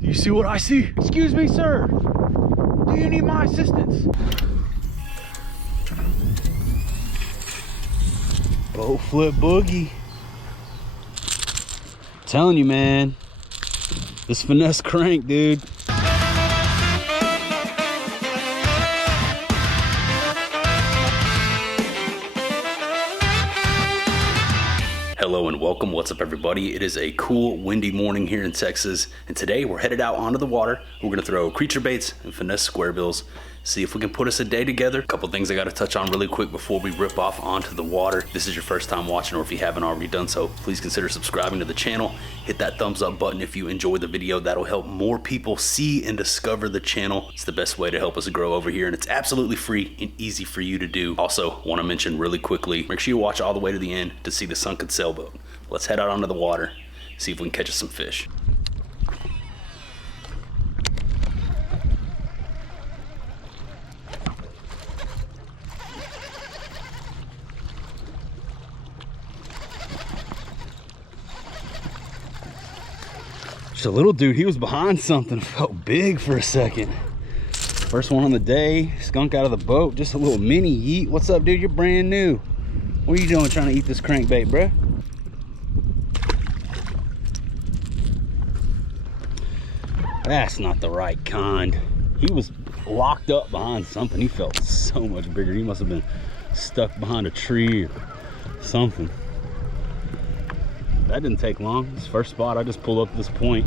Do you see what I see? Excuse me, sir. Do you need my assistance? Boat flip boogie. I'm telling you, man. This finesse crank, dude. Hello and welcome. What's up, everybody? It is a cool, windy morning here in Texas, and today we're headed out onto the water. We're gonna throw creature baits and finesse square bills, see if we can put us a day together. A couple things I gotta touch on really quick before we rip off onto the water. If this is your first time watching, or if you haven't already done so, please consider subscribing to the channel. Hit that thumbs up button if you enjoyed the video. That'll help more people see and discover the channel. It's the best way to help us grow over here, and it's absolutely free and easy for you to do. Also, want to mention really quickly, make sure you watch all the way to the end to see the sunken sailboat. Let's head out onto the water, see if we can catch us some fish. Just a little dude, he was behind something, felt big for a second. First one on the day, skunk out of the boat, just a little mini yeet. What's up, dude? You're brand new. What are you doing trying to eat this crankbait, bruh? That's not the right kind. He was locked up behind something. He felt so much bigger. He must have been stuck behind a tree or something. That didn't take long. This first spot, I just pulled up to this point,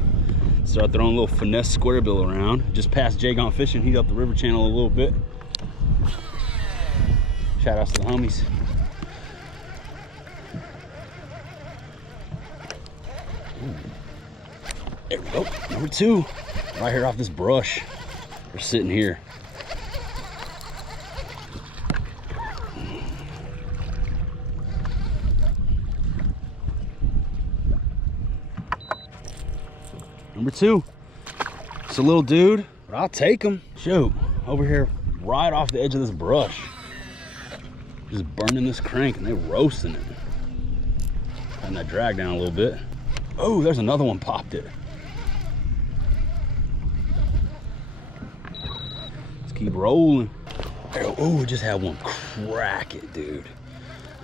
started throwing a little finesse square bill around. Just past Jagon Fishing, heat up the river channel a little bit. Shout outs to the homies. Ooh. There we go, number two. Right here off this brush. We're sitting here. Number two. It's a little dude, but I'll take him. Shoot, over here right off the edge of this brush. Just burning this crank and they're roasting it. Letting that drag down a little bit. Oh, there's another one popped it. Let's keep rolling. Oh, we just had one crack it, dude.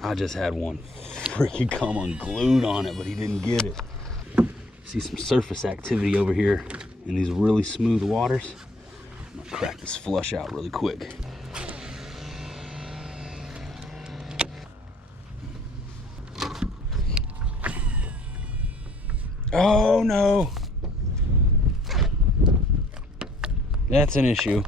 I just had one freaking come unglued on it, but he didn't get it. See some surface activity over here in these really smooth waters. I'm gonna crack this flush out really quick. Oh no, that's an issue.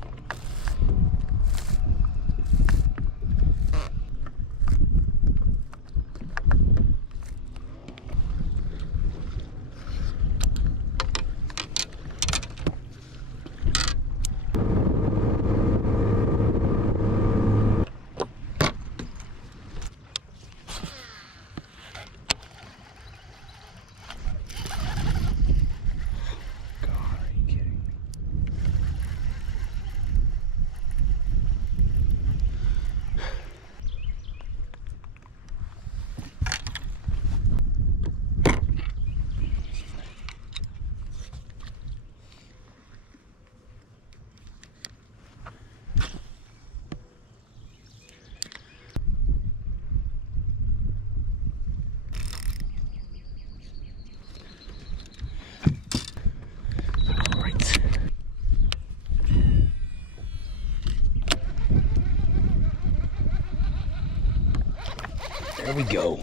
There we go.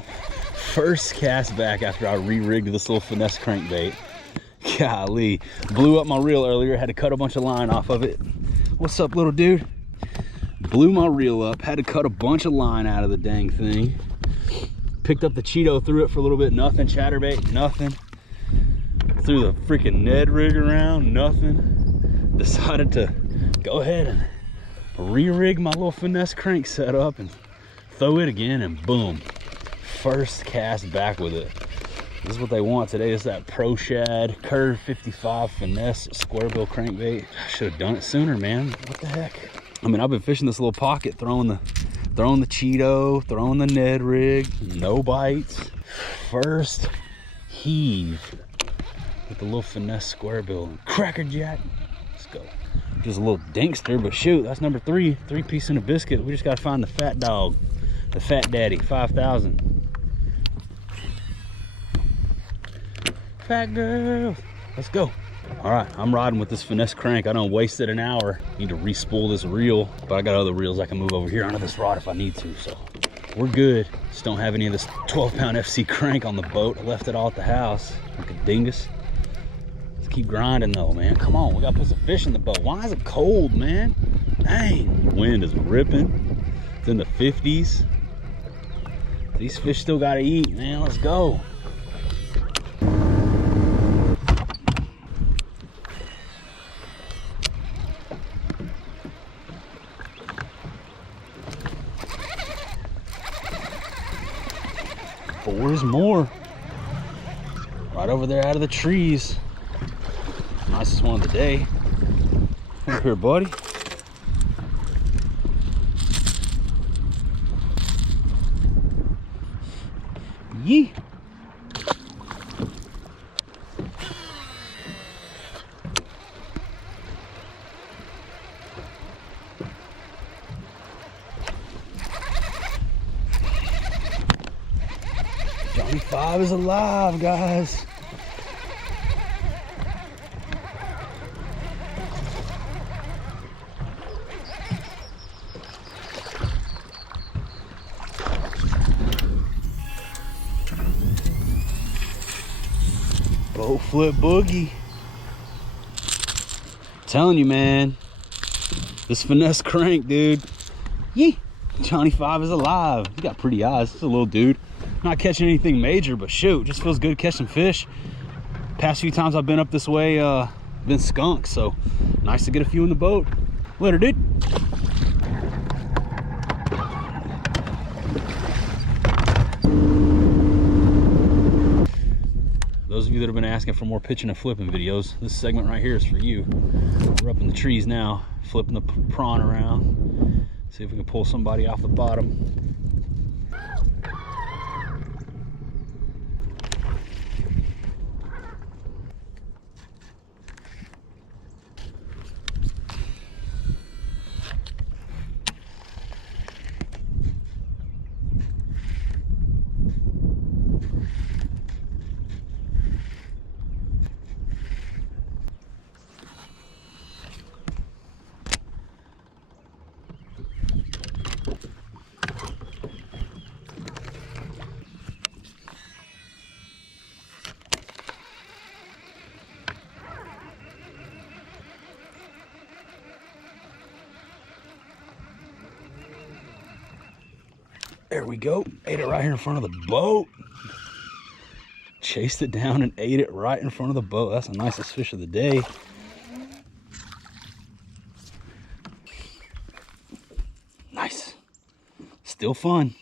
First cast back after I re-rigged this little finesse crankbait. Golly, blew up my reel earlier, had to cut a bunch of line off of it. What's up, little dude? Blew my reel up, had to cut a bunch of line out of the dang thing. Picked up the Cheeto, threw it for a little bit, nothing. Chatterbait, nothing. Threw the freaking Ned rig around, nothing. Decided to go ahead and re-rig my little finesse crank setup and throw it again, and boom, first cast back with it. This is what they want today, is that Pro Shad Curve 55 finesse square bill crankbait. I should have done it sooner, man. What the heck? I mean, I've been fishing this little pocket, throwing the Cheeto, throwing the Ned rig, no bites. First heave with the little finesse square bill and cracker jack. Let's go. Just a little dinkster, but shoot, that's number 3. 3-piece in a biscuit. We just gotta find the fat dog, the fat daddy, 5,000. Fat girl. Let's go. All right, I'm riding with this finesse crank. I done wasted an hour. Need to re-spool this reel, but I got other reels I can move over here onto this rod if I need to, so we're good. Just don't have any of this 12-pound FC crank on the boat. I left it all at the house like a dingus. Let's keep grinding though, man. Come on, we gotta put some fish in the boat. Why is it cold, man? Dang, wind is ripping. It's in the 50s. These fish still gotta eat, man. Let's go. Four's more. Right over there out of the trees. Nicest one of the day. Come up here, buddy. Yee. Johnny 5 is alive, guys. Boat flip boogie. Telling you, man, this finesse crank, dude. Yee. Johnny 5 is alive. He's got pretty eyes. He's a little dude. Not catching anything major, but shoot, just feels good catching fish. Past few times I've been up this way, been skunked, so nice to get a few in the boat. Later, dude. Those of you that have been asking for more pitching and flipping videos, this segment right here is for you. We're up in the trees now, flipping the prawn around. See if we can pull somebody off the bottom. There we go. Ate it right here in front of the boat. Chased it down and ate it right in front of the boat. That's the nicest fish of the day. Nice. Still fun.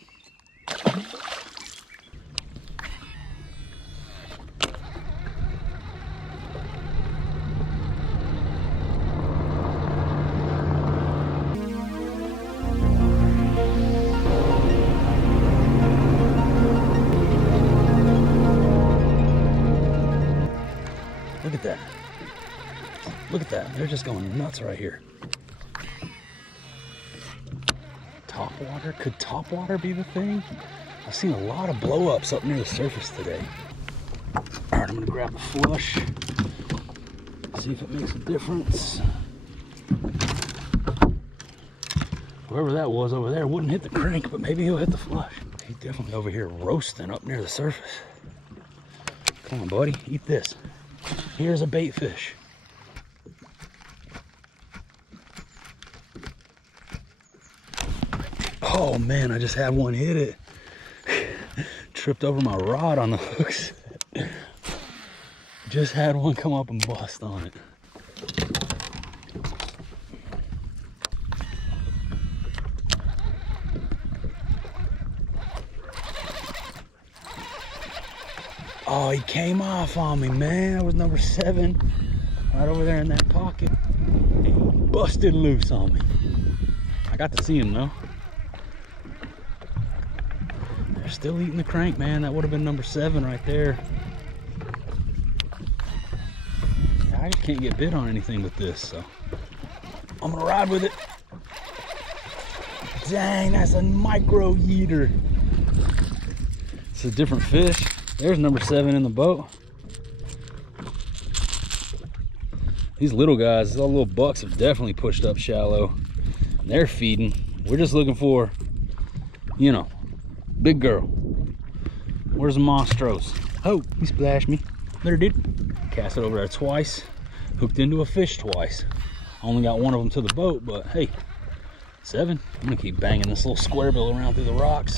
Look at that. Look at that. They're just going nuts right here. Top water? Could top water be the thing? I've seen a lot of blow-ups up near the surface today. All right, I'm gonna grab the flush. See if it makes a difference. Whoever that was over there wouldn't hit the crank, but maybe he'll hit the flush. He's definitely over here roasting up near the surface. Come on, buddy, eat this. Here's a bait fish. Oh man, I just had one hit it. Tripped over my rod on the hooks. Just had one come up and bust on it. Oh, he came off on me, man. That was number 7. Right over there in that pocket. He busted loose on me. I got to see him though. They're still eating the crank, man. That would have been number 7 right there. I just can't get bit on anything with this, so I'm gonna ride with it. Dang, that's a micro yeeter. It's a different fish. There's number 7 in the boat. These little guys, these little bucks have definitely pushed up shallow. They're feeding. We're just looking for, you know, big girl. Where's the monstros? Oh, he splashed me. There, dude. Cast it over there twice. Hooked into a fish twice. Only got one of them to the boat, but hey, 7. I'm gonna keep banging this little square bill around through the rocks.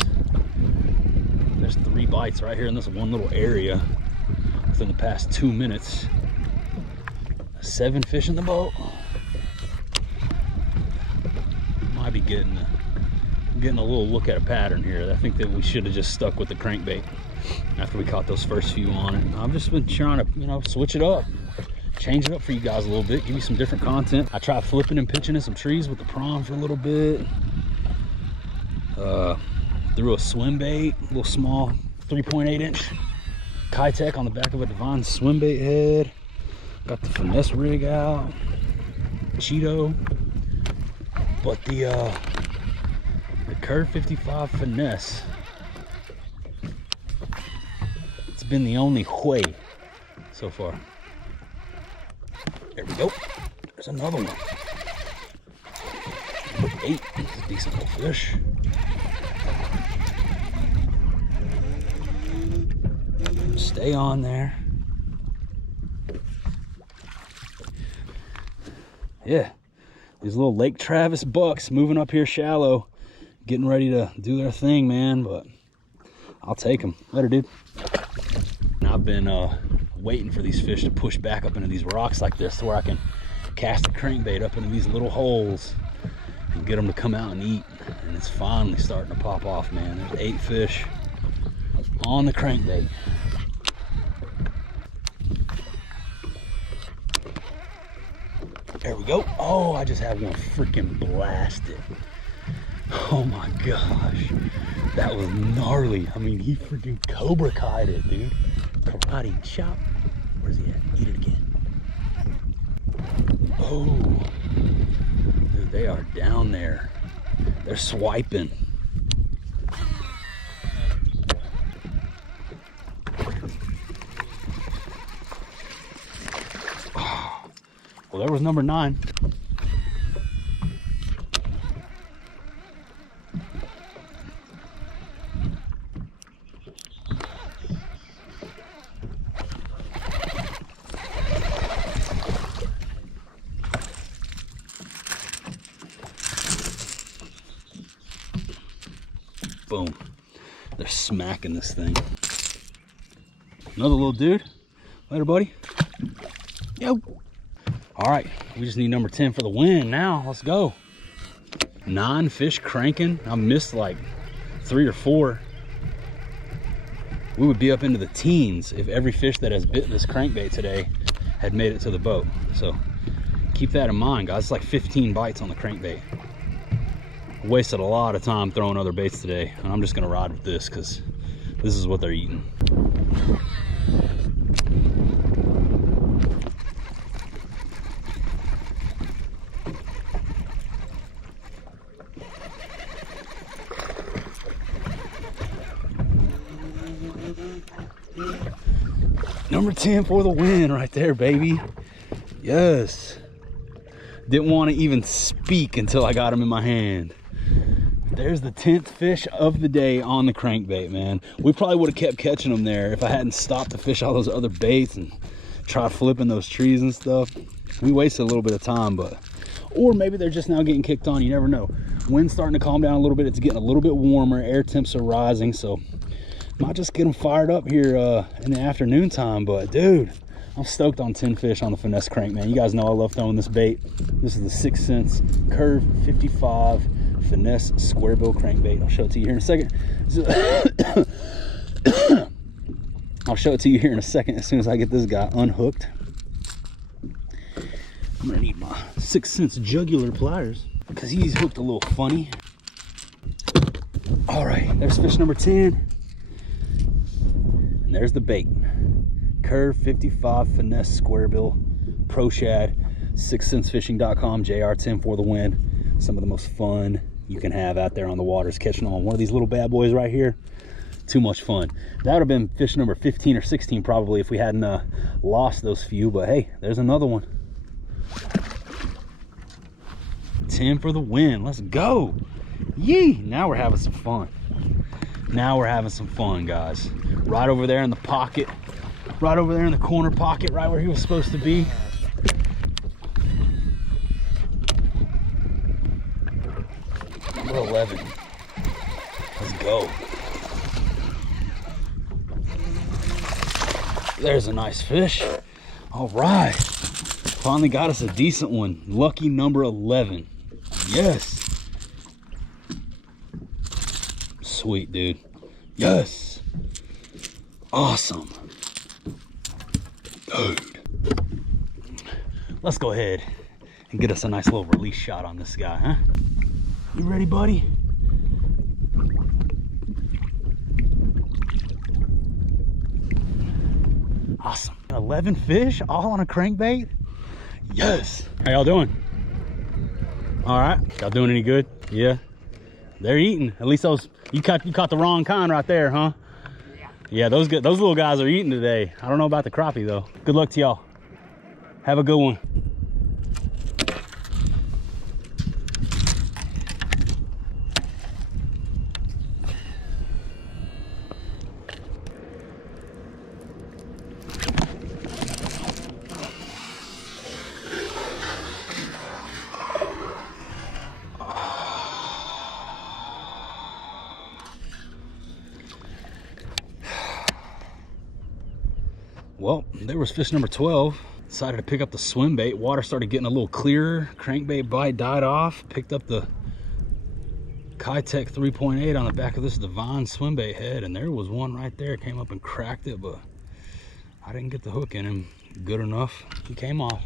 There's 3 bites right here in this one little area within the past 2 minutes. 7 fish in the boat. Might be getting a little look at a pattern here. I think that we should have just stuck with the crankbait after we caught those first few on it. I've just been trying to, you know, switch it up, change it up for you guys a little bit, give you some different content. I tried flipping and pitching in some trees with the prawn for a little bit. Threw a swim bait, a little small 3.8 inch Kitech on the back of a Divine swim bait head. Got the Finesse rig out, Cheeto. But the Curve 55 Finesse, it's been the only way so far. There we go. There's another one. Number 8. That's a decent little fish. Stay on there. Yeah, these little Lake Travis bucks moving up here shallow, getting ready to do their thing, man, but I'll take them. Later, dude. And I've been waiting for these fish to push back up into these rocks like this to where I can cast a crankbait up into these little holes and get them to come out and eat. And it's finally starting to pop off, man. There's 8 fish on the crankbait. There we go. Oh, I just had one freaking blasted. Oh my gosh. That was gnarly. I mean, he freaking Cobra Kai'd it, dude. Karate chop. Where's he at? Eat it again. Oh. Dude, they are down there. They're swiping. Well, there was number 9. Boom. They're smacking this thing. Another little dude. Later, buddy. Yo. All right, we just need number 10 for the win now. Let's go. 9 fish cranking. I missed like 3 or 4. We would be up into the teens if every fish that has bit this crankbait today had made it to the boat. So keep that in mind, guys. It's like 15 bites on the crankbait. I wasted a lot of time throwing other baits today, and I'm just gonna ride with this because this is what they're eating. Number 10 for the win right there, baby. Yes. Didn't want to even speak until I got him in my hand. There's the 10th fish of the day on the crankbait, man. We probably would have kept catching them there if I hadn't stopped to fish all those other baits and try flipping those trees and stuff. We wasted a little bit of time, but, or maybe they're just now getting kicked on. You never know. Wind's starting to calm down a little bit. It's getting a little bit warmer. Air temps are rising, so might just get them fired up here in the afternoon time. But dude, I'm stoked on 10 fish on the Finesse crank, man. You guys know I love throwing this bait. This is the 6 cents Curve 55 Finesse square bill crankbait. I'll show it to you here in a second. I'll show it to you here in a second as soon as I get this guy unhooked. I'm gonna need my 6 cents jugular pliers because he's hooked a little funny. All right, there's fish number 10. And there's the bait. Curve 55 Finesse square bill Pro Shad, 6centsfishing.com, JR10 for the win. Some of the most fun you can have out there on the waters, catching on one of these little bad boys right here. Too much fun. That would have been fish number 15 or 16 probably if we hadn't lost those few, but hey, there's another one. 10 for the win. Let's go. Yee! Now we're having some fun. Now we're having some fun, guys. Right over there in the pocket. Right over there in the corner pocket, right where he was supposed to be. Number 11. Let's go. There's a nice fish. All right. Finally got us a decent one. Lucky number 11. Yes. Sweet, dude. Yes. Awesome. Dude. Let's go ahead and get us a nice little release shot on this guy, huh? You ready, buddy? Awesome. 11 fish, all on a crankbait? Yes. How y'all doing? All right. Y'all doing any good? Yeah. They're eating. At least those, you caught the wrong kind right there, huh? Yeah, those little guys are eating today. I don't know about the crappie though. Good luck to y'all. Have a good one. Well, there was fish number 12. Decided to pick up the swim bait. Water started getting a little clearer. Crankbait bite died off. Picked up the Kitech 3.8 on the back of this Divine swim bait head, and there was one right there. Came up and cracked it, but I didn't get the hook in him good enough. He came off.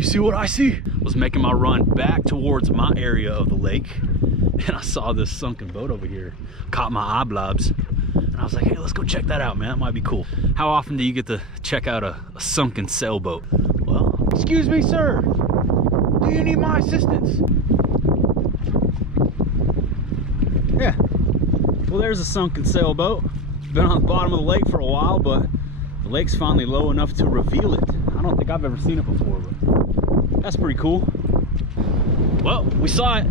See what I see? Was making my run back towards my area of the lake, and I saw this sunken boat over here. Caught my eye blobs, and I was like, hey, let's go check that out, man. That might be cool. How often do you get to check out a sunken sailboat? Well, excuse me, sir. Do you need my assistance? Yeah. Well, there's a sunken sailboat. It's been on the bottom of the lake for a while, but the lake's finally low enough to reveal it. I don't think I've ever seen it before, but that's pretty cool. Well, we saw it.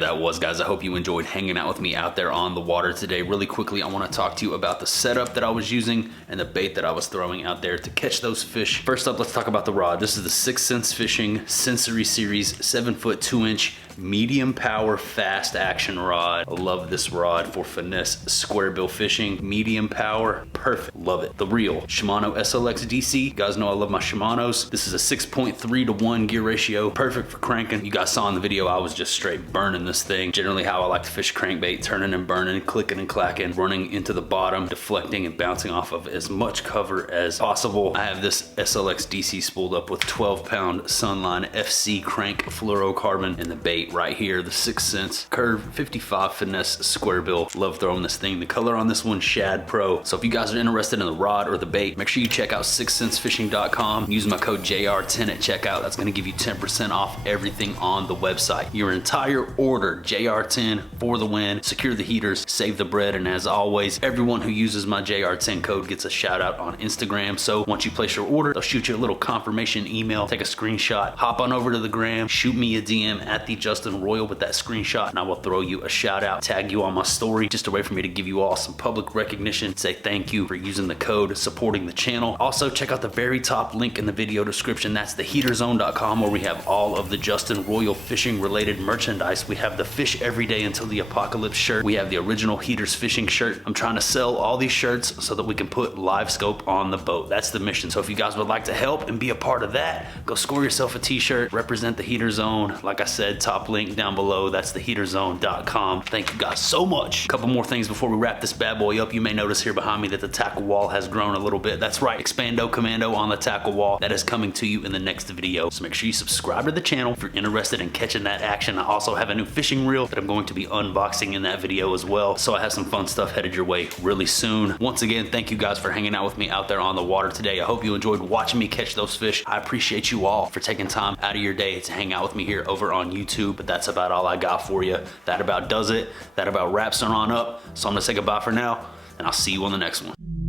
That was, guys. I hope you enjoyed hanging out with me out there on the water today. Really quickly, I want to talk to you about the setup that I was using and the bait that I was throwing out there to catch those fish. First up, let's talk about the rod. This is the 6 Cents Fishing Sensory Series 7-foot 2-inch medium power fast action rod. I love this rod for finesse square bill fishing. Medium power, perfect. Love it. The reel, Shimano SLX DC. You guys know I love my Shimanos. This is a 6.3 to 1 gear ratio. Perfect for cranking. You guys saw in the video I was just straight burning this thing. Generally how I like to fish crankbait, turning and burning, clicking and clacking, running into the bottom, deflecting and bouncing off of as much cover as possible. I have this SLX DC spooled up with 12-pound Sunline FC crank fluorocarbon, and the bait right here, the 6 Cents Curve 55 Finesse Square Bill. Love throwing this thing. The color on this one, Shad Pro. So if you guys are interested in the rod or the bait, make sure you check out 6centsfishing.com. Use my code JR10 at checkout. That's going to give you 10% off everything on the website. Your entire order, JR10 for the win. Secure the heaters, save the bread, and as always, everyone who uses my JR10 code gets a shout out on Instagram. So once you place your order, they'll shoot you a little confirmation email, take a screenshot, hop on over to the gram, shoot me a DM at the Justin Royal with that screenshot, and I will throw you a shout out, tag you on my story, just a way for me to give you all some public recognition, say thank you for using the code, supporting the channel. Also, check out the very top link in the video description. That's theheaterzone.com, where we have all of the Justin Royal fishing related merchandise. We have the Fish Every Day Until the Apocalypse shirt. We have the original Heaters fishing shirt. I'm trying to sell all these shirts so that we can put live scope on the boat. That's the mission. So if you guys would like to help and be a part of that, go score yourself a t-shirt, represent the Heater Zone. Like I said, top link down below. That's theheaterzone.com. Thank you guys so much. A couple more things before we wrap this bad boy up. You may notice here behind me that the tackle wall has grown a little bit. That's right, Expando Commando on the tackle wall. That is coming to you in the next video. So make sure you subscribe to the channel if you're interested in catching that action. I also have a new fishing reel that I'm going to be unboxing in that video as well. So I have some fun stuff headed your way really soon. Once again, thank you guys for hanging out with me out there on the water today. I hope you enjoyed watching me catch those fish. I appreciate you all for taking time out of your day to hang out with me here over on YouTube. But that's about all I got for you. That about does it. That about wraps it on up. So I'm gonna say goodbye for now, and I'll see you on the next one.